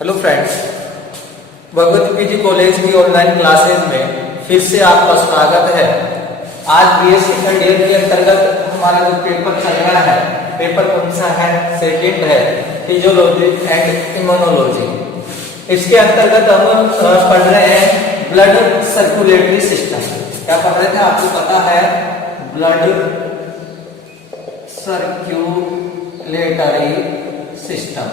Hello friends, Bhagwati PG college की online classes में फिर से आपका स्वागत है। आज बीएससी सेकंड ईयर के अंतर्गत हमारा जो पेपर चल रहा है, पेपर कौन सा है? सेकंड है, फिजियोलॉजी एंड इम्यूनोलॉजी। इसके अंतर्गत हम पढ़ रहे हैं ब्लड सर्कुलेटरी सिस्टम। क्या पढ़ रहे थे? आपको पता है ब्लड सर्कुलेटरी सिस्टम।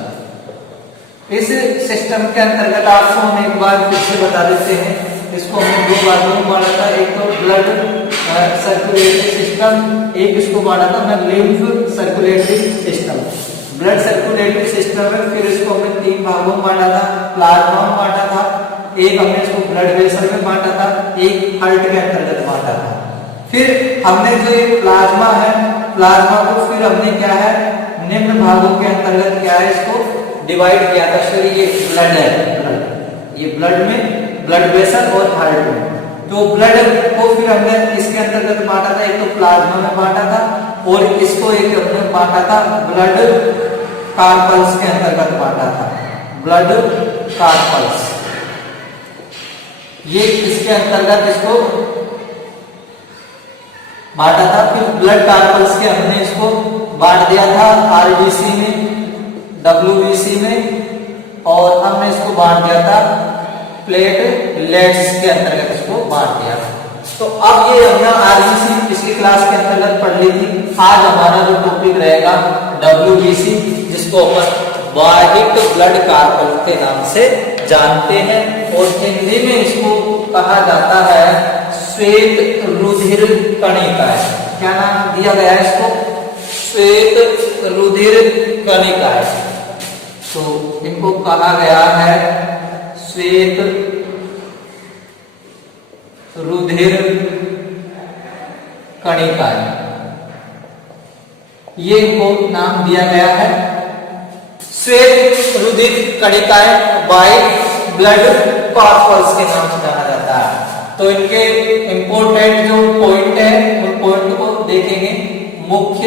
इस सिस्टम के अंतर्गत आपको हम एक बार फिर से बता देते हैं। इसको हमने दो बातों में बांटा था, एक तो ब्लड सर्कुलेटरी सिस्टम, एक इसको बांटा था मैं lymph circulatory system. Blood circulatory system है, फिर इसको हमने तीन भागों में बांटा था। प्लाज्मा में बांटा था, एक हमने इसको ब्लड वेसल में बांटा था, एक हार्ट के अंतर्गत बांटा था। फिर हमने जो ये प्लाज्मा है, प्लाज्मा को फिर हमने क्या है निम्न भागों के अंतर्गत क्या है इसको डिवाइड किया था। चलिए ये ब्लड है, ये ब्लड में ब्लड वेसल और हार्ट में। तो ब्लड को फिर हमने इसके अंतर्गत बांटा था, एक तो प्लाज्मा में बांटा था और इसको एक हमने बांटा था ब्लड कार्पल्स के अंतर्गत बांटा था। ब्लड कार्पल्स, ये इसके अंतर्गत इसको बांटा था। फिर ब्लड कार्पल्स के हमने इसको बांट दिया था आरबीसी में, डब्ल्यूबीसी में, और हमने इसको बांट दिया था प्लेटलेट्स के अंतर्गत इसको बांट दिया था। तो अब ये हमने आरबीसी पिछली क्लास के अंतर्गत पढ़ ली थी। आज हमारा जो टॉपिक रहेगा डब्ल्यूबीसी, जिसको अपन वाहिक ब्लड कार्पल के नाम से जानते हैं और हिंदी में इसको कहा जाता है श्वेत रुधिर कणिका। क्या नाम दिया गया है इसको? श्वेत रुधिर कणिका। तो इनको कहा गया है श्वेत रुधिर कणिका, ये इनको नाम दिया गया है श्वेत रुधिर कणिकाएं, वाइट ब्लड कॉर्पल्स के नाम से जाना जाता है। तो इनके इंपॉर्टेंट जो पॉइंट है उन पॉइंट को देखेंगे। मुख्य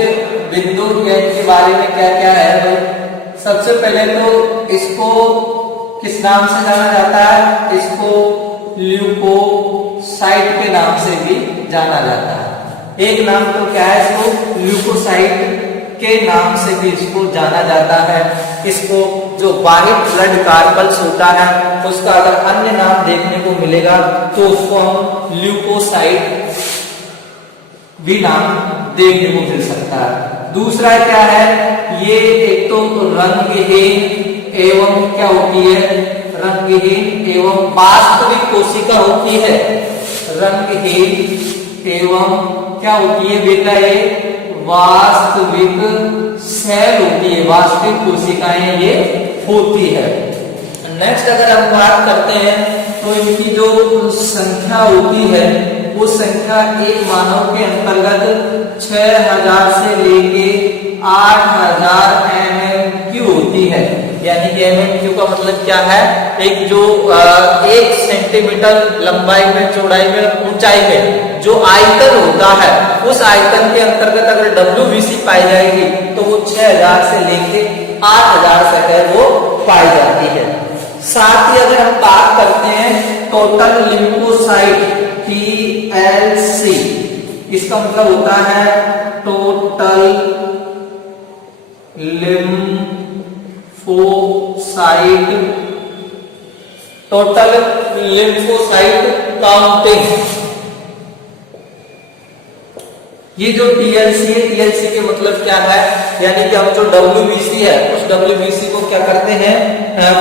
बिंदु के बारे में क्या क्या है भाई? सबसे पहले तो इसको किस नाम से जाना जाता है? इसको ल्यूकोसाइट के नाम से भी जाना जाता है। एक नाम तो क्या है, इसको ल्यूकोसाइट के नाम से भी इसको जाना जाता है। इसको जो वाहिक ब्लड कार्पल्स होता है उसका अगर अन्य नाम देखने को मिलेगा तो उसको हम ल्यूकोसाइट भी नाम देखने को मिल सकता है। दूसरा क्या है, ये एक तो रंगहीन एवं क्या होती है? रंगहीन एवं वास्तविक कोशिका होती है। रंगहीन एवं क्या होती है बेटा? ये वास्तविक सेल होती है, वास्तविक कोशिकाएं ये होती है। नेक्स्ट अगर हम बात करते हैं तो इनकी जो संख्या होती है वो संख्या एक मानव के अंतर्गत 6000 से लेके 8000 mmQ होती है। यानी कि mmQ का मतलब क्या है? एक जो 1 सेंटीमीटर लंबाई में, चौड़ाई में, ऊंचाई में जो आयतन होता है उस आयतन के अंतर्गत अगर डब्ल्यूबीसी पाई जाएगी तो वो 6000 से लेके 8000 तक वो पाई जाती है। साथ ही अगर हम बात करते हैं टोटल लिम्फोसाइट TLC, इसका मतलब होता है total lymphocyte, total lymphocyte counting. ये जो TLC है, TLC के मतलब क्या है? यानी कि हम जो WBC है उस WBC को क्या करते हैं?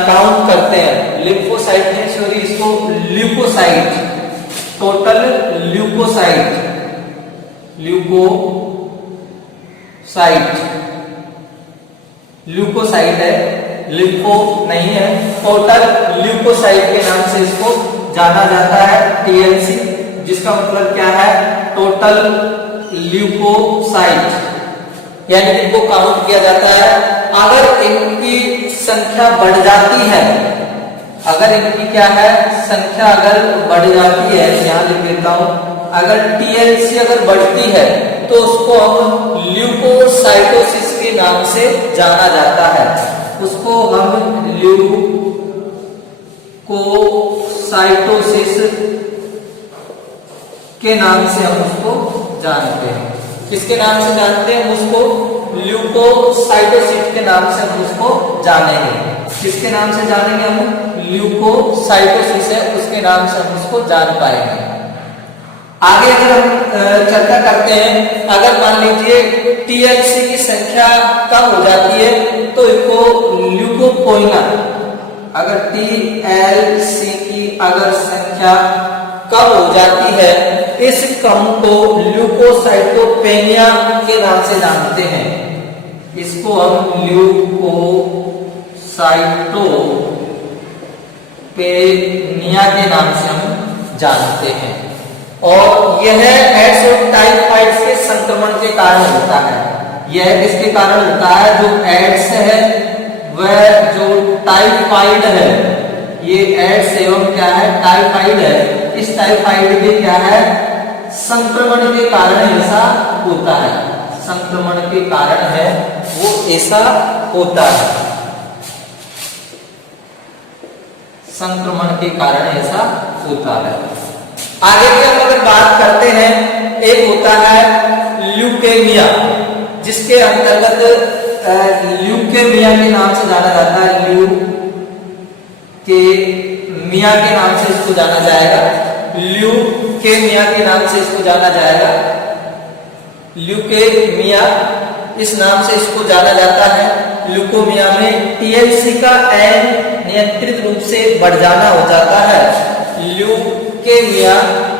काउंट करते हैं। लिम्फोसाइट है, सॉरी, इसको ल्यूकोसाइट, टोटल ल्यूकोसाइट, ल्यूकोसाइट है, लिम्फो नहीं है। टोटल ल्यूकोसाइट के नाम से इसको जाना जाता है TLC, जिसका मतलब क्या है? टोटल ल्यूकोसाइट, यानी इनको काउंट किया जाता है। अगर इनकी संख्या बढ़ जाती है, अगर इनकी क्या है संख्या अगर बढ़ जाती है, यहां लिख देता हूं, अगर TLC अगर बढ़ती है तो उसको हम ल्यूकोसाइटोसिस के नाम से जाना जाता है। उसको हम ल्यूकोसाइटोसिस ल्यूकोसाइटोसिस के नाम से हम उसको जानते हैं। किसके नाम से जानते हैं? उसको ल्यूकोसाइटोसिस के नाम से हम उसको जानेंगे। किसके नाम से जानेंगे? हम ल्यूकोसाइटोसिस है उसके नाम से हम उसको जान पाएंगे। आगे अगर हम चर्चा करते हैं, अगर मान लीजिए टीएलसी की संख्या कम हो जाती है तो इसको ल्यूकोपोइना, अगर टीएलसी की अगर संख्या कम हो जाती है, इस कम को ल्यूकोसाइटोपेनिया के नाम से जानते हैं। इसको हम ल्यूकोसाइटोपेनिया के नाम से हम जानते हैं। और यह एड्स और टाइफाइड के संक्रमण के कारण होता है। यह किसके कारण होता है? जो एड्स है वह जो टाइफाइड है, ये एड्स एवं क्या है? टाइफाइड है। इस टाइफाइड के क्या है? संक्रमण के कारण ऐसा होता है। संक्रमण के कारण है वो ऐसा होता है। संक्रमण के कारण ऐसा होता है। आगे की हम अगर बात करते हैं, एक होता है ल्यूकेमिया, जिसके अंतर्गत ल्यूकेमिया के नाम से जाना जाता है। ल्यूकेमिया के नाम से इसको जाना जाएगा। ल्यूकेमिया के नाम से इसको जाना जाएगा। ल्यूकेमिया इस नाम से इसको जाना जाता है। ल्यूकोमिया में टीएलसी का एन नियंत्रित रूप से बढ़ जाना हो जाता है। ल्यूकेमिया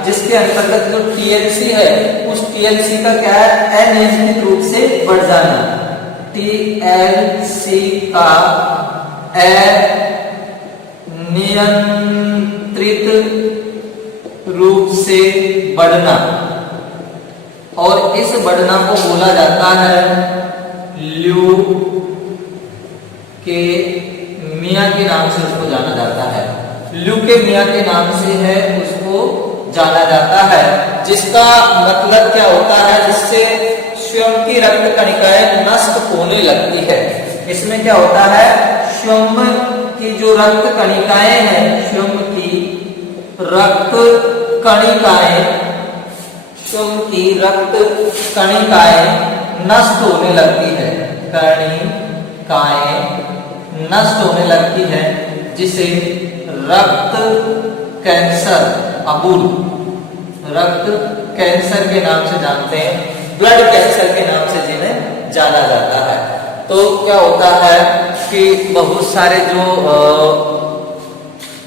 जिसके अंतर्गत जो टीएलसी है, उस टीएलसी का क्या है? अनियंत्रित रूप से बढ़ जाना। टीएलसी का अनियंत्रित रूप से बढ़ना, और इस बढ़ना को बोला जाता है ल्यूकेमिया के नाम से उसको जाना जाता है। ल्यूकेमिया के नाम से है उसको जाना जाता है, जिसका मतलब क्या होता है? जिससे स्वयं की रक्त कणिकाएं नष्ट होने लगती है। इसमें क्या होता है? स्वयं की जो रक्त कणिकाएं हैं, स्वयं की रक्त कणिकाएं, स्वयं की रक्त कणिकाएं नष्ट होने लगती है। कणिकाएं नष्ट होने लगती है, जिसे रक्त कैंसर, अबूल रक्त कैंसर के नाम से जानते हैं। ब्लड कैंसर के नाम से जिन्हें जाना जाता है। तो क्या होता है कि बहुत सारे जो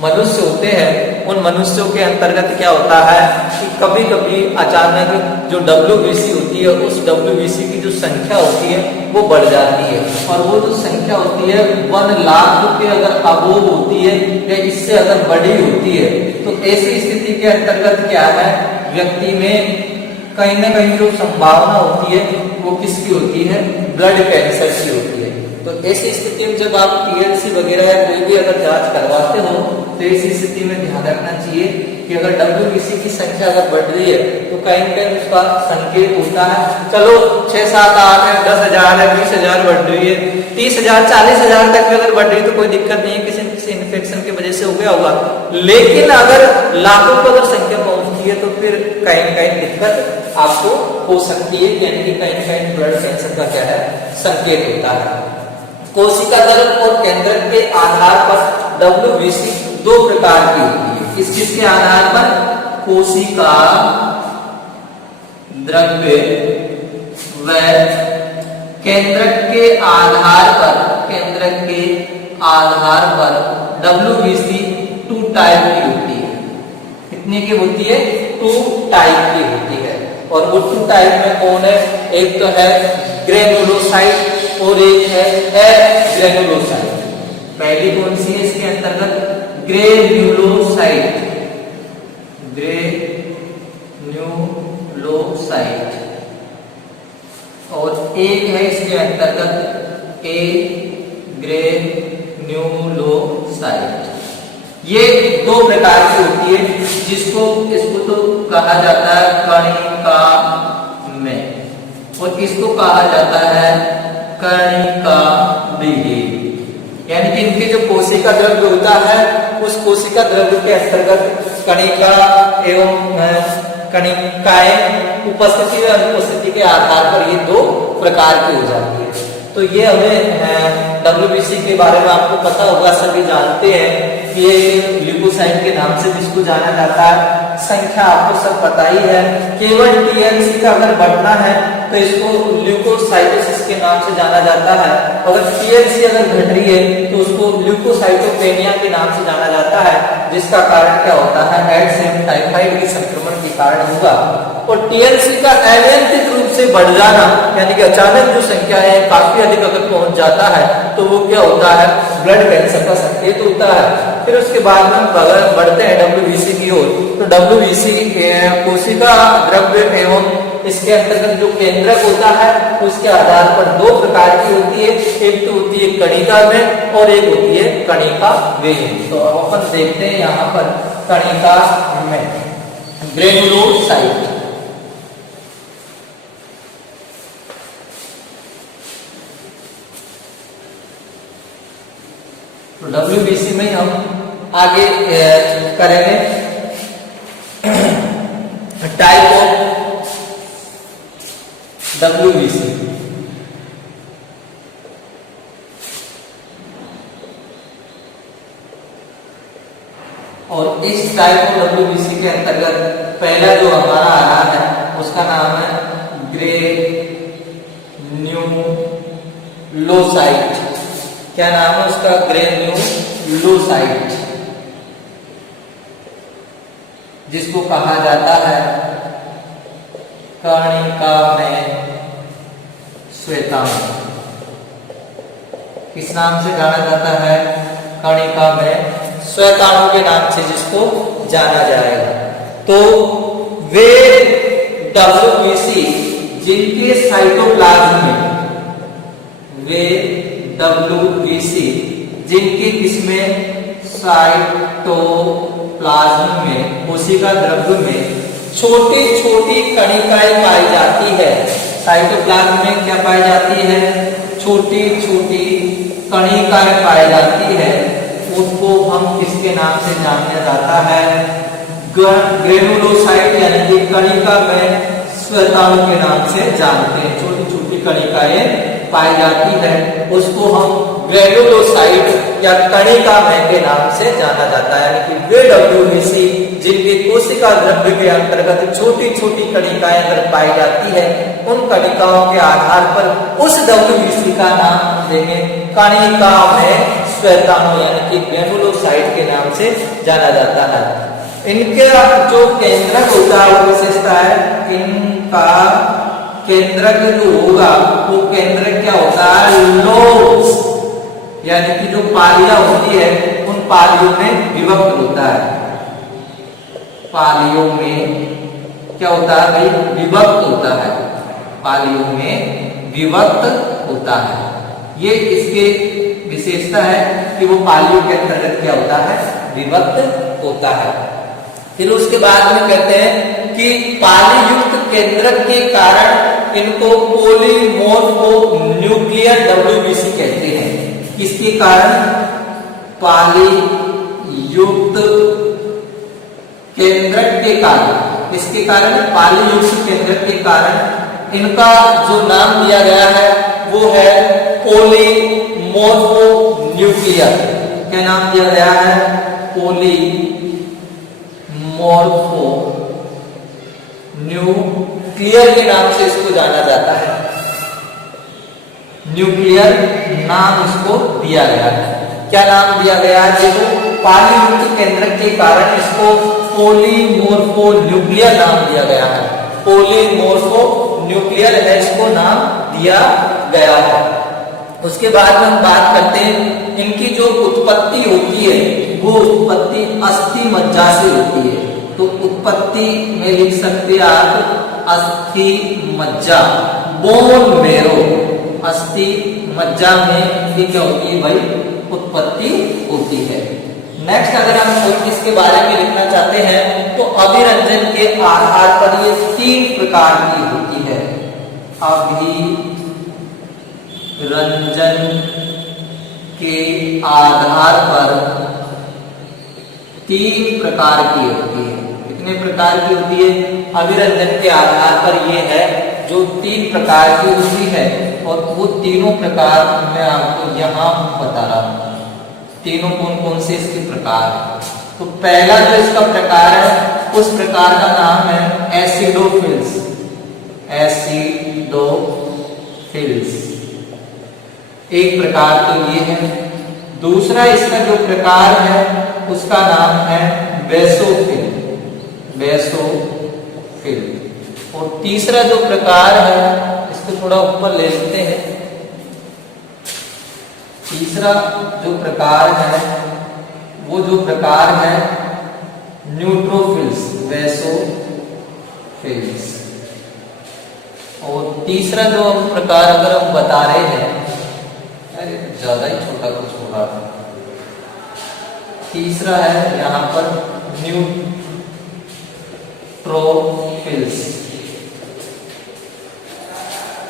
मनुष्य होते हैं, उन मनुष्यों के अंतर्गत क्या होता है कि कभी कभी अचानक जो WBC होती है, उस WBC की जो संख्या होती है वो बढ़ जाती है। और वो जो संख्या होती है 1 लाख के अगर अबोव होती है या इससे अगर बड़ी होती है, तो ऐसी स्थिति के अंतर्गत क्या है? व्यक्ति में कहीं ना कहीं जो संभावना होती है वो किसकी होती है? ब्लड कैंसर की होती है। तो ऐसी स्थिति में जब आप टीएलसी वगैरह या कोई भी अगर जांच करवाते हो, तो ऐसी स्थिति में ध्यान रखना चाहिए कि अगर WBC की संख्या अगर बढ़ रही है तो कहीं ना कहीं उसका संकेत होता है। चलो 6, 7, 8 है, 10,000 है, 20,000 बढ़ रही है, 30,000, 40,000 तक भी अगर बढ़ रही है तो कोई दिक्कत नहीं है, किसी न किसी इन्फेक्शन की वजह से हो गया होगा। लेकिन अगर लाखों पर अगर संख्या पहुंचती है तो फिर कहीं ना कहीं दिक्कत आपको हो सकती है, यानी कि कहीं ना कहीं ब्लड कैंसर का क्या है? संकेत होता है। कोशिका द्रव्य और केंद्रक के आधार पर WBC 2 प्रकार की होती है। किस चीज के आधार पर? कोशिका द्रव्य व केंद्रक के आधार पर, केंद्रक के आधार पर WBC 2 टाइप की होती है। कितने की होती है? 2 टाइप की होती है। और वो 2 टाइप में कौन है? एक तो है ग्रेनुलोसाइट और एक है एग्रेनुलोसाइट। पहली कौन सी है इसके अंतर्गत? ग्रेनुलोसाइट। ग्रेनुलोसाइट। और एक है इसके अंतर्गत एग्रेनुलोसाइट। ये 2 प्रकार की होती है, इसको तो कहा जाता है कणिका में, और इसको कहा जाता है कणिका विहीन। यानी कि इनके जो कोशिका द्रव्य होता है उस कोशिका द्रव्य के अंतर्गत कणिका एवं कणिकाएं उपस्थिति व अनुपस्थिति के आधार पर ये दो प्रकार की हो जाती है। तो ये हमें WBC के बारे में आपको पता होगा, सभी जानते हैं कि ये ल्यूकोसाइट के नाम से जिसको जाना जाता है। संख्या आपको सब पता ही है, केवल TLC का अगर बढ़ना है तो इसको ल्यूकोसाइटोसिस के नाम से जाना जाता है। अगर TLC अगर घट रही है तो उसको ल्यूकोसाइटोपेनिया के नाम से जाना जाता है, जिसका कारण क्या होता है, एड्स एंड टाइफाइड के संक्रमण के कारण होगा। और TLC का अनियंत्रित रूप से बढ़ जाना, यानी कि अचानक जो संख्या है काफी अधिक अगर पहुंच जाता है तो वो क्या होता है, ब्लड कैंसर का संकेत होता है। फिर उसके बाद में हम बढ़ते हैं WBC की ओर। तो WBC कोशिका द्रव्य एवं इसके अंतर्गत जो केंद्रक होता है उसके आधार पर दो प्रकार की होती है, एक तो होती है कणिका में और एक होती है कणिका में। तो अपन देखते हैं यहाँ पर कणिका में ग्रेनुलोसाइट। तो WBC में हम आगे करेंगे टाइप ऑफ WBC। और इस टाइप ऑफ WBC के अंतर्गत पहला जो हमारा आ रहा है उसका नाम है ग्रेन्युलोसाइट। क्या नाम है उसका, ग्रेन्युलोसाइट, जिसको कहा जाता है कणिका में श्वेताणु। किस नाम से जाना जाता है, कणिका में श्वेताणु के नाम से जिसको जाना जाएगा। तो वे WBC जिनके साइटोप्लाज्म में, वे WBC जिनके किसमें, साइटोप्लाज्म में, कोशिका द्रव्य में छोटी छोटी कणिकाएं पाई जाती है। साइटोप्लाज्म में क्या पाई जाती है, छोटी छोटी कणिकाएं पाई जाती है। उसको हम किसके नाम से जाना जाता है, ग्रेनुलोसाइट, यानी कि कणिका में श्वेताणु के नाम से जानते हैं। छोटी छोटी कणिकाएं पाई जाती है, उसको हम ग्रेनुलोसाइट या कणिका में के नाम से जाना जाता है। यानी कि वे WBC जिनके कोशिका द्रव्य के अंतर्गत छोटी छोटी कणिकाएं अगर पाई जाती है, उन कणिकाओं के आधार पर उस WBC का नाम देंगे कणिका में श्वेताणु, यानी कि ग्रेनुलोसाइट के नाम से जाना जाता है। इनका जो केंद्रक होता है वो विशेषता है, इनका केंद्रक जो होगा वो केंद्रक क्या होता है, लोब्स, यानी कि जो पालियां होती है उन पालियों में विभक्त होता है। पालियों में क्या होता है भाई, विभक्त होता है, पालियों में विभक्त होता है। ये इसके विशेषता है कि वो पालियों के अंतर्गत क्या होता है, विभक्त होता है। फिर उसके बाद में कहते हैं कि पाली युक्त केंद्रक के कारण इनको पोलीमोर्फो न्यूक्लियर WBC कहते हैं। किसके कारण, पाली युक्त केंद्रक के कारण, इसके कारण पाली युक्त केंद्रक के कारण इनका जो नाम दिया गया है वो है पोलीमोर्फो न्यूक्लियर। क्या नाम दिया गया है, पोलीमोर्फो न्यूक्लियर के नाम से इसको जाना जाता है। न्यूक्लियर नाम इसको दिया गया है। क्या नाम दिया गया है, देखो पालीयुक्त केंद्रक के कारण इसको पोलीमोर्फो न्यूक्लियर नाम दिया गया है। पोलीमोर्फो न्यूक्लियर है, इसको नाम दिया गया है। उसके बाद में हम बात करते हैं इनकी जो उत्पत्ति होती है वो उत्पत्ति अस्थि मज्जा से होती है। तो उत्पत्ति में लिख सकते हैं आप अस्थि मज्जा, बोन मेरो, अस्थि मज्जा में क्या होती है भाई, उत्पत्ति होती है। नेक्स्ट अगर हम इसके बारे में लिखना चाहते हैं तो अभिरंजन के आधार पर ये 3 प्रकार की होती है। अभिरंजन के आधार पर 3 प्रकार की होती है। कितने प्रकार की होती है? अभिरंजन के आधार पर ये है जो 3 प्रकार की होती है, और वो तीनों प्रकार मैं आपको यहाँ बता रहा हूँ। तीनों कौन कौन से इसके प्रकार है। तो पहला जो इसका प्रकार है, उस प्रकार का नाम है एसिडोफिल्स। एसिडोफिल्स एक प्रकार तो ये है। दूसरा इसका जो प्रकार है उसका नाम है बेसोफिल। बेसोफिल। और तीसरा जो प्रकार है, इसको थोड़ा ऊपर ले लेते हैं। तीसरा जो प्रकार है, वो जो प्रकार है न्यूट्रोफिल्स। बेसोफिल्स। और तीसरा जो हम प्रकार अगर हम बता रहे हैं, अरे ज्यादा ही छोटा कुछ हो रहा है। तीसरा है यहाँ पर न्यूट्रोफिल्स।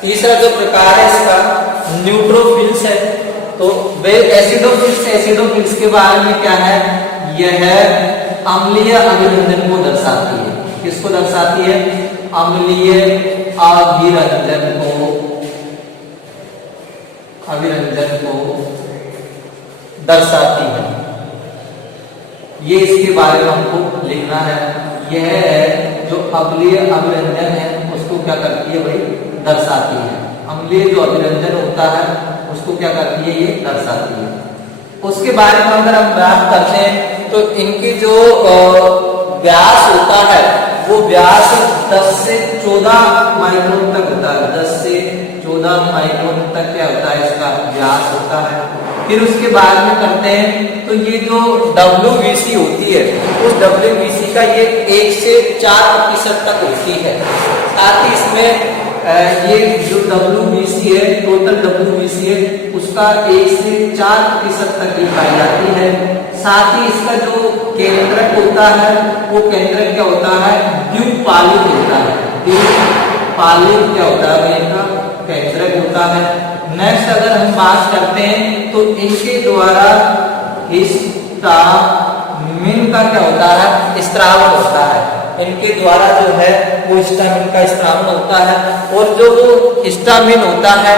तीसरा जो प्रकार है इसका न्यूट्रोफिल्स है। तो वे एसिडोफिल्स के बारे में क्या है, यह अम्लीय अभिरंजन को दर्शाती है। किसको दर्शाती है? अम्लीय अभिरंजन को दर्शाती है। ये इसके बारे में हमको लिखना है। यह है जो अम्लीय अभिरंजन है उसको क्या करती है भाई? दर्शाती है। अम्लीय जो अभिरंजन होता है उसको क्या करती है? ये दर्शाती है। उसके बारे में अगर हम बात करते हैं तो इनकी जो व्यास होता है वो व्यास 10 से 14 माइक्रोन तक होता है। 10 से 14 माइक्रोन तक क्या होता है? इसका व्यास होता है। फिर उसके बाद में करते हैं तो ये जो WBC होती है, उस WBC का ये 1 से 4% तक होती है। साथ ही इसमें ये जो WBC है, टोटल WBC है, उसका 1 से 4% तक ही पाई जाती है। साथ ही इसका जो केंद्रक होता है, वो केंद्रक क्या होता है? द्विपालिक होता है। द्विपालिक क्या होता है? इनका केंद्रक होता है। नेक्स्ट अगर हम बात करते हैं तो इनके द्वारा हिस्टामिन का क्या होता है? स्त्रावन होता है। इनके द्वारा जो है वो हिस्टामिन का स्त्रावन होता है। और जो वो हिस्टामिन होता है,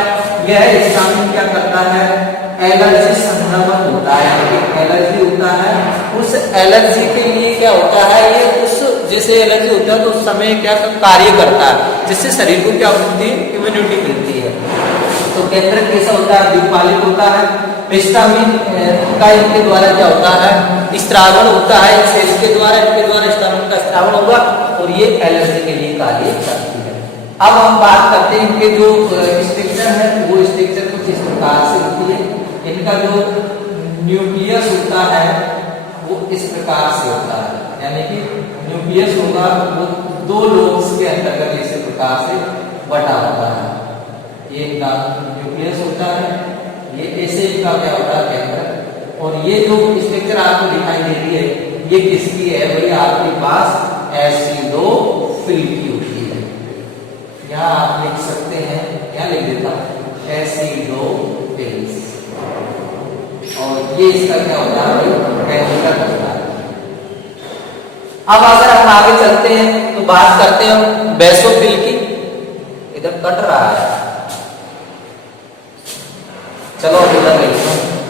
यह हिस्टामिन क्या करता है? एलर्जी संक्रमण होता है। एलर्जी होता है, उस एलर्जी के लिए क्या होता है? ये उस जैसे एलर्जी होता है तो उस समय क्या कार्य करता है, जिससे शरीर को क्या होती है? इम्यूनिटी मिलती है। तो केंद्रक कैसा होता है? द्विपालिक होता है। हिस्टामिन का इनके द्वारा क्या होता है? स्त्रावन होता है। सेल के द्वारा इनके द्वारा हिस्टामिन का स्त्रावन होगा और ये एलर्जी के लिए कार्य करती है। अब हम बात करते हैं इनके जो स्ट्रक्चर है, वो स्ट्रक्चर कुछ इस प्रकार से होती है। इनका जो न्यूक्लियस होता है वो इस प्रकार से होता है, यानी कि न्यूक्लियस होगा वो 2 लोब्स के अंतर्गत इस प्रकार से बटा होता है। ये इनका न्यूक्लियस होता है, ये ऐसे इनका क्या होता है? केंद्रक। और ये जो स्ट्रक्चर आपको दिखाई देती है, ये किसकी है भाई? आपके पास एसिडोफिल की होती है। यहाँ आप लिख सकते हैं, क्या लिख देता हूं? एसिडोफिल्स। और ये इसका क्या होता है? केंद्रक होता है। अब अगर हम आगे चलते हैं तो बात करते हैं हम बेसोफिल की। इधर कट रहा है, चलो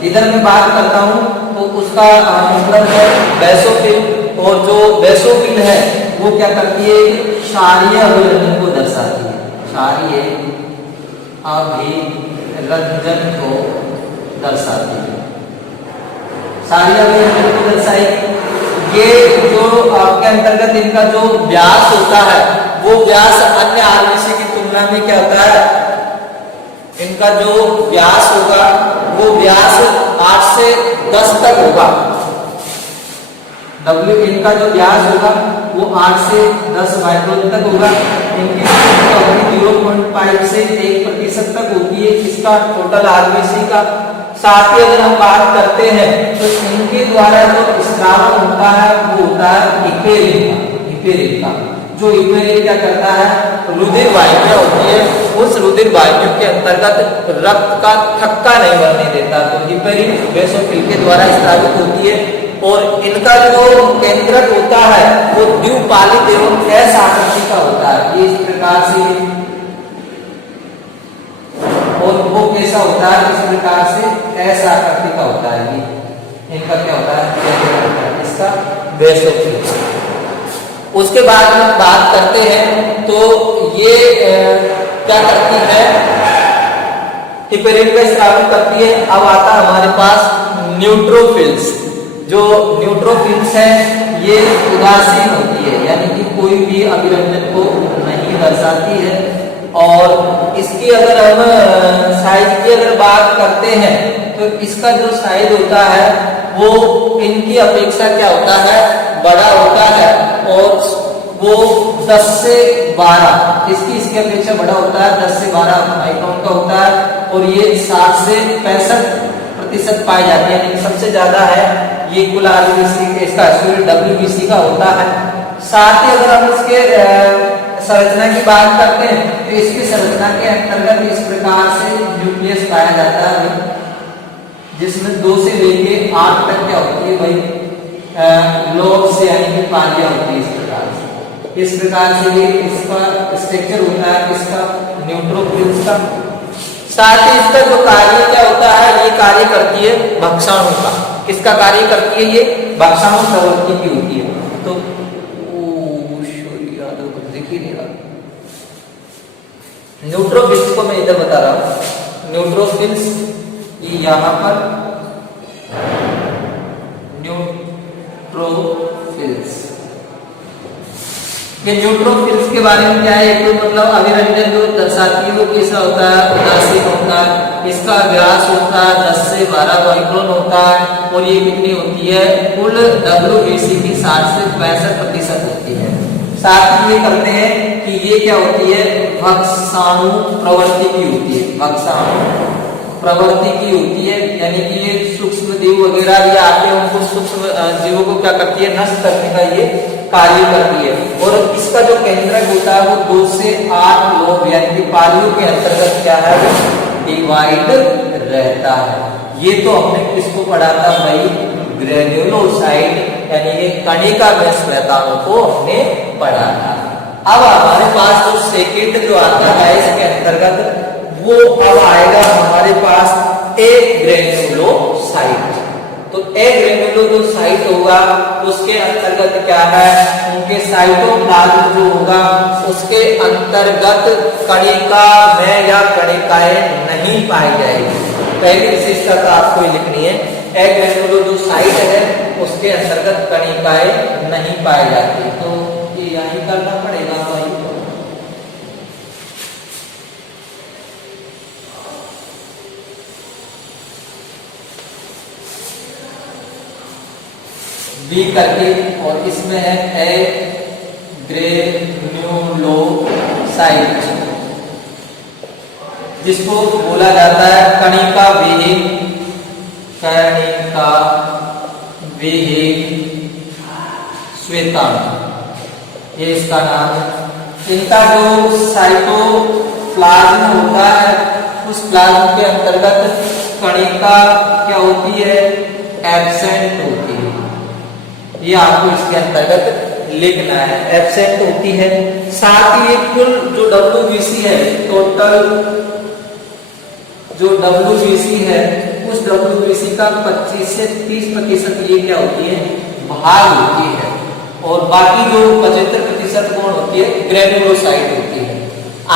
इधर मैं बात करता हूं तो उसका मतलब है बेसोफिल। और जो बेसोफिल है वो क्या करती है? क्षारीय अभिरंजन को दर्शाती है। क्षारीय अभिरंजन को दर्शाती है। क्षारीय अभिरंजन को दर्शाएगी। ये जो आपके अंतर्गत इनका जो व्यास होता है, वो व्यास अन्य आरबीसी की तुलना में क्या होता है? इनका जो व्यास होगा वो व्यास 8 से 10 तक होगा। इनका जो व्यास होगा वो 8 से 10 माइक्रोन तक होगा। इनकी 0.5 से 1% तक होती है इसका टोटल आरबीसी का। साथ ही अगर हम बात करते हैं तो इनके द्वारा जो स्त्रावन होता है वो होता है हिपेरिन का। जो हिपेरिन क्या करता है, रुधिर वाहिनियां होती है, उस रुधिर वाहिनियों के अंतर्गत रक्त का थक्का नहीं बनने देता। तो हिपेरिन बेसोफिल के द्वारा स्रावित होती है और इनका जो केंद्रक होता है वो द्विपालित एवं एस आकृति का होता है। ये इस प्रकार से, और वो कैसा होता है, इस प्रकार से एस आकृति का होता है। ये इनका क्या होता है, इसका बेसोफिल। उसके बाद में बात करते हैं तो ये क्या करती है, हिपेरिन का स्रावन करती है। अब आता है हमारे पास न्यूट्रोफिल्स। जो न्यूट्रोफिल्स है ये उदासीन होती है, यानी कि कोई भी अभिरंजन को नहीं दर्शाती है। और इसकी अगर हम साइज की अगर बात करते हैं तो इसका जो साइज होता है वो इनकी अपेक्षा क्या होता है, बड़ा होता है। और वो 10 से 12 इसकी अपेक्षा बड़ा होता है, 10 से 12 माइक्रोन का होता है। और ये 60 से 65% पाई जाती है, यानी सबसे ज्यादा है ये कुल आरबीसी इसका डब्ल्यूबीसी का होता है। साथ ही अगर हम इसके संरचना की बात करते हैं तो इसकी संरचना के अंतर्गत इस प्रकार से न्यूक्लियस पाया जाता है, जिसमें 2 से लेके 8 तक क्या होती है भाई, लोब्स यानी कि पालियां होती है। इस प्रकार से ये इसका स्ट्रक्चर होता है इसका न्यूट्रोफिल्स का। साथ ही इसका जो कार्य क्या होता है, ये कार्य करती है भक्षाणु का। किसका कार्य करती है, ये भक्षाणु प्रवृत्ति की होती है। तो देखिए न्यूट्रोफिल्स को मैं इधर बता रहा हूं, न्यूट्रोफिल्स ये यहां पर न्यूट्रोफिल्स, ये न्यूट्रोफिल्स के बारे में क्या है, एक तो मतलब अभिरंजन जो दर्शाती है वो कैसा होता है, उदासीन होता है। इसका व्यास होता है 10 से 12 माइक्रोन होता है। और ये कितनी होती है, कुल डब्ल्यूबीसी की 60 से 65% होती है। साथ ही ये करते हैं कि ये क्या होती है, भक्षाणु प्रवृत्ति की होती है, भक्षाणु प्रवृत्ति की होती है। यानी कि ये सूक्ष्म जीव वगैरह ये आते हैं, उनको सूक्ष्म जीवों को क्या करती है, नष्ट करने का ये कार्य करती है। और इसका जो केंद्रक होता है वो 2 से 8 लोब यानी कि पालियों के अंतर्गत क्या है, डिवाइड रहता है। ये तो हमने किसको पढ़ा था भाई, ग्रेन्युलोसाइट यानी कि कणिका में श्वेताणु को हमने पढ़ा था। अब हमारे पास जो सेकेंड जो आता है इसके अंतर्गत वो अब आएगा हमारे पास ए ग्रेन्युलोसाइट। तो ए ग्रेन्युलोसाइट होगा, उसके अंतर्गत क्या है, उनके साइटोप्लाज्म जो होगा उसके अंतर्गत कणिका में या कणिकाएं नहीं पाई जाएगी। पहली विशेषता तो आपको लिखनी है, ए ग्रेन्युलोसाइट है उसके अंतर्गत कणिकाएं नहीं पाई जाती। तो ये यही करना पड़ेगा भाई। बी करके, और इसमें है ए ग्रेन्युलोसाइट, जिसको बोला जाता है कणिका विहीन, कणिका विहीन श्वेताणु, ये इसका नाम है। इनका जो साइटोप्लाज्म होता है उस प्लाज्म के अंतर्गत कणिका क्या होती है, एब्सेंट होती है। ये आपको इसके अंतर्गत लिखना है, एब्सेंट होती है। साथ ही कुल जो डब्ल्यूबीसी है, टोटल जो डब्ल्यूबीसी है उस डब्ल्यूबीसी का 25 से 30% ये क्या होती है, भाग होती है। और बाकी जो 75% कौन होती है, ग्रेन्युलोसाइट होती है।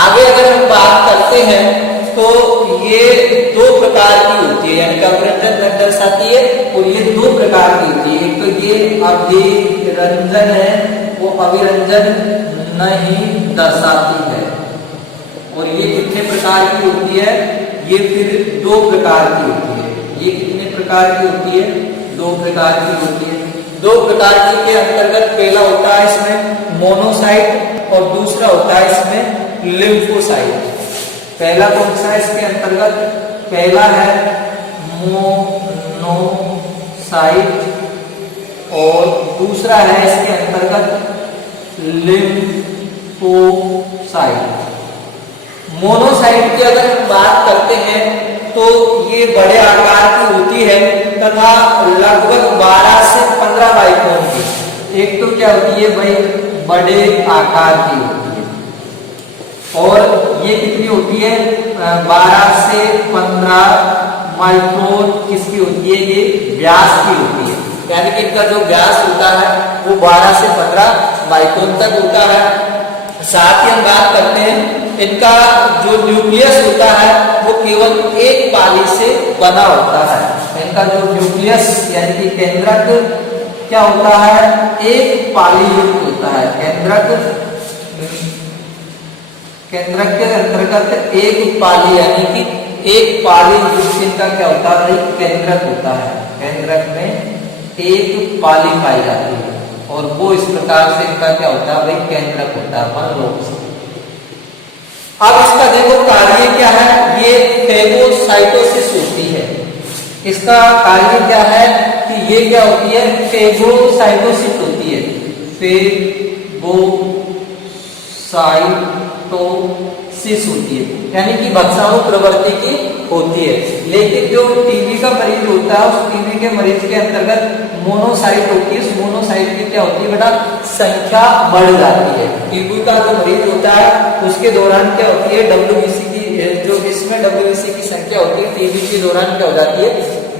आगे अगर हम बात करते हैं तो ये 2 प्रकार की होती है, यानी कि अभिरंजन दर्शाती है और ये 2 प्रकार की होती है। एक तो ये अभिरंजन है, वो अभिरंजन नहीं दर्शाती है। और ये कितने प्रकार की होती है, ये फिर 2 प्रकार की होती है। ये कितने प्रकार की होती है, 2 प्रकार की होती है। 2 प्रकार की के अंतर्गत पहला होता है इसमें मोनोसाइट और दूसरा होता है इसमें लिम्फोसाइट। पहला कौन सा है इसके अंतर्गत, पहला है मोनोसाइट और दूसरा है इसके अंतर्गत लिम्फोसाइट। लिम्फोसाइट। मोनोसाइट की अगर हम बात करते हैं तो ये बड़े आकार की होती है तथा लगभग 12 से 15 माइक्रोन की। एक तो क्या होती है भाई, बड़े आकार की होती है, और ये कितनी होती है, 12 से 15 माइक्रोन किसकी होती है, ये व्यास की होती है। यानी कि इनका जो व्यास होता है वो 12 से 15 माइक्रोन तक होता है। साथ ही हम बात करते हैं इनका जो न्यूक्लियस होता है वो केवल एक पाली से बना होता है। इनका जो न्यूक्लियस यानी कि केंद्रक क्या होता है, एक पाली युक्त होता है। केंद्रक के अंतर्गत एक पाली यानी कि एक पाली युक्त इनका क्या होता है, केंद्रक होता है। केंद्रक में एक पाली पाई जाती है और वो इस प्रकार से इनका क्या होता है भाई, केंद्रक होता है। मान लो अब इसका देखो कार्य क्या है, ये फेगोसाइटोसिस होती है। इसका कार्य क्या है कि ये क्या होती है, फेगोसाइटोसिस होती है। फेगोसाइटोसिस होती है यानी कि भक्षाणु प्रवृत्ति की होती है। लेकिन जो टीबी का मरीज होता है उस टीबी के मरीज के अंतर्गत मोनोसाइट होती है। उस मोनोसाइट की क्या होती है बेटा, संख्या बढ़ जाती है। टीबी का जो मरीज होता है उसके दौरान क्या होती है, डब्ल्यूबीसी की जो इसमें डब्ल्यूबीसी की संख्या होती है टीबी के दौरान क्या हो जाती है,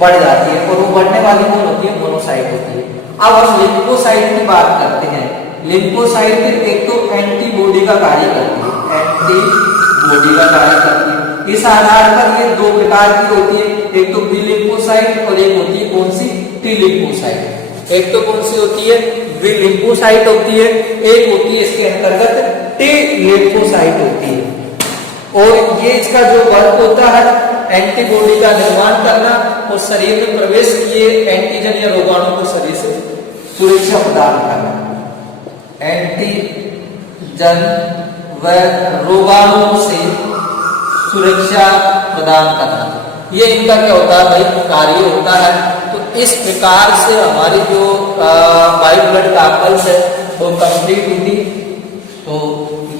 बढ़ जाती है, और वो बढ़ने वाली कौन होती है, मोनोसाइट होती है। अब हम लिम्फोसाइट की बात करते हैं। लिम्फोसाइट एक तो एंटीबॉडी का कार्य करती है, एंटीबॉडी का कार्य करती है। इस आधार पर ये दो प्रकार की होती है, एक तो बी लिम्फोसाइट और एक होती है कौन सी, टी लिम्फोसाइट। एक तो कौन सी होती है, बी लिम्फोसाइट होती है, एक होती है इसके अंतर्गत टी लिम्फोसाइट होती है। और ये इसका जो वर्क होता है एंटीबॉडी का निर्माण करना और शरीर में प्रवेश किए एंटीजन या रोगाणु को शरीर से सुरक्षा प्रदान करना। एंटीजन व रोगाणु से सुरक्षा प्रदान करना, ये इनका क्या होता है भाई, कार्य होता है। तो इस प्रकार से हमारी जो वाइट ब्लड कापल्स है वो कंप्लीट होती। तो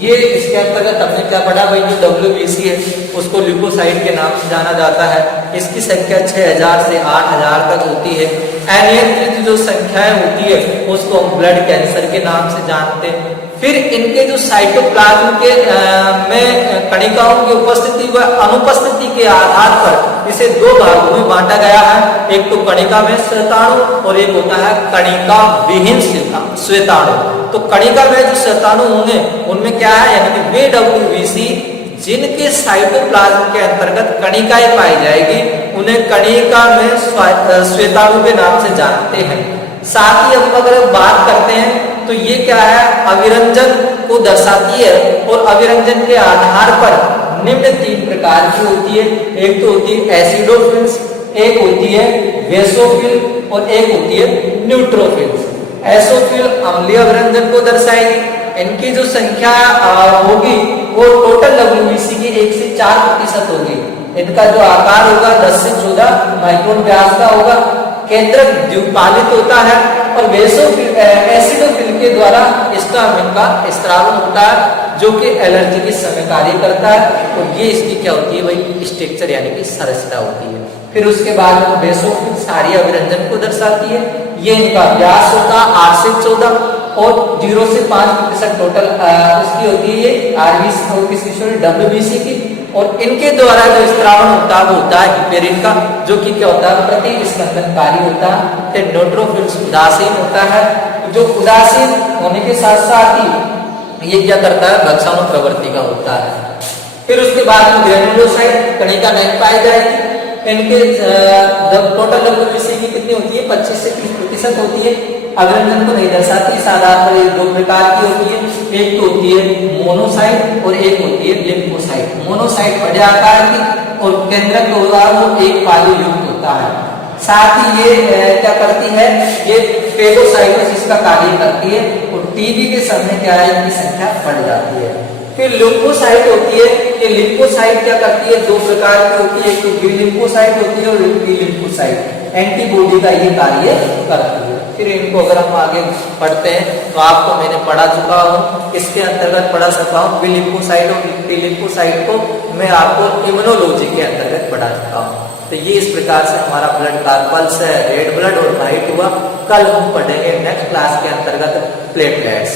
ये इसके अंतर्गत हमने क्या पढ़ा भाई, जो डब्ल्यूबीसी है उसको ल्यूकोसाइट के नाम से जाना जाता है। इसकी संख्या 6000 से 8000 तक होती है। अनियंत्रित जो संख्याएं होती है उसको हम ब्लड कैंसर के नाम से जानते हैं। फिर इनके जो साइटोप्लाज्म के में कणिकाओं की उपस्थिति व अनुपस्थिति के आधार पर इसे दो भागों में बांटा गया है। एक तो कणिका में श्वेताणु और एक होता है कणिका विहीन श्वेताणु। तो कणिका में जो श्वेताणु होंगे उनमें क्या है, यानी कि वे डब्ल्यूबीसी जिनके साइटोप्लाज्म के अंतर्गत कणिकाएं पाई जाएगी उन्हें कणिका में श्वेताणु के नाम से जानते हैं। साथ ही हम अगर बात करते हैं तो ये क्या है, अभिरंजन को दर्शाती है और अभिरंजन के आधार पर निम्न 3 प्रकार की होती है। एक तो होती है एसिडोफिल्स, एक होती है बेसोफिल और एक होती है न्यूट्रोफिल्स। एसोफिल अम्लीय अभिरंजन को दर्शाएगी। इनकी जो संख्या होगी वो टोटल डब्ल्यूबीसी की 1 से 4% होगी। इनका जो आकार होगा 10 से 14 माइक्रोन व्यास का होगा। केंद्रक द्विपालित होता है और एसिडोफिल के द्वारा इसका अमीन का स्त्रावन होता है जो कि एलर्जी के समय कार्य करता है। और ये इसकी क्या होती है भाई, स्ट्रक्चर यानी कि संरचना होती है। फिर उसके बाद बेसोफिल सारी अभिरंजन को दर्शाती है। ये इनका व्यास होता है 8 से 14 और 0 से 5% टोटल उसकी होती है आरबीसी डब्ल्यूबीसी की। और इनके द्वारा जो स्त्रावन होता है वो होता है हिपेरिन का, जो कि क्या होता है, प्रतिस्पंदनकारी होता है। फिर न्यूट्रोफिल्स उदासीन होता है, जो उदासीन होने के साथ साथ ही ये क्या करता है, भक्षाणु प्रवृत्ति का होता है। फिर उसके बाद में ग्रेनुलोसाइट कणिका नहीं पाई जाएगी। इनके टोटल डब्ल्यूबीसी की कितनी होती है, 25 से 30% होती है। अभिरंजन को नहीं दर्शाती। इस आधार पर ये 2 प्रकार की होती है, एक तो होती है मोनोसाइट और एक होती है लिम्फोसाइट। मोनोसाइट बड़े आकार की और केंद्रक होगा वो एक पाली युक्त होता है। साथ ही ये क्या करती है, ये फेगोसाइटोसिस का कार्य करती है और टीबी के समय क्या है, इनकी संख्या बढ़ जाती है। फिर लिम्फोसाइट होती है। ये लिम्फोसाइट क्या करती है, 2 प्रकार की होती है, एक तो बी लिम्फोसाइट होती है और टी लिम्फोसाइट। एंटीबॉडी का ये कार्य करती है। फिर इनको अगर हम आगे पढ़ते हैं तो आपको मैंने पढ़ा चुका हूँ, इसके अंतर्गत पढ़ा चुका हूँ बी लिम्फोसाइट और टी लिम्फोसाइट को मैं आपको इम्यूनोलॉजी के अंतर्गत पढ़ा चुका हूँ। तो ये इस प्रकार से हमारा ब्लड का पल्स है, रेड ब्लड और व्हाइट हुआ। कल हम पढ़ेंगे नेक्स्ट क्लास के अंतर्गत प्लेटलेट्स।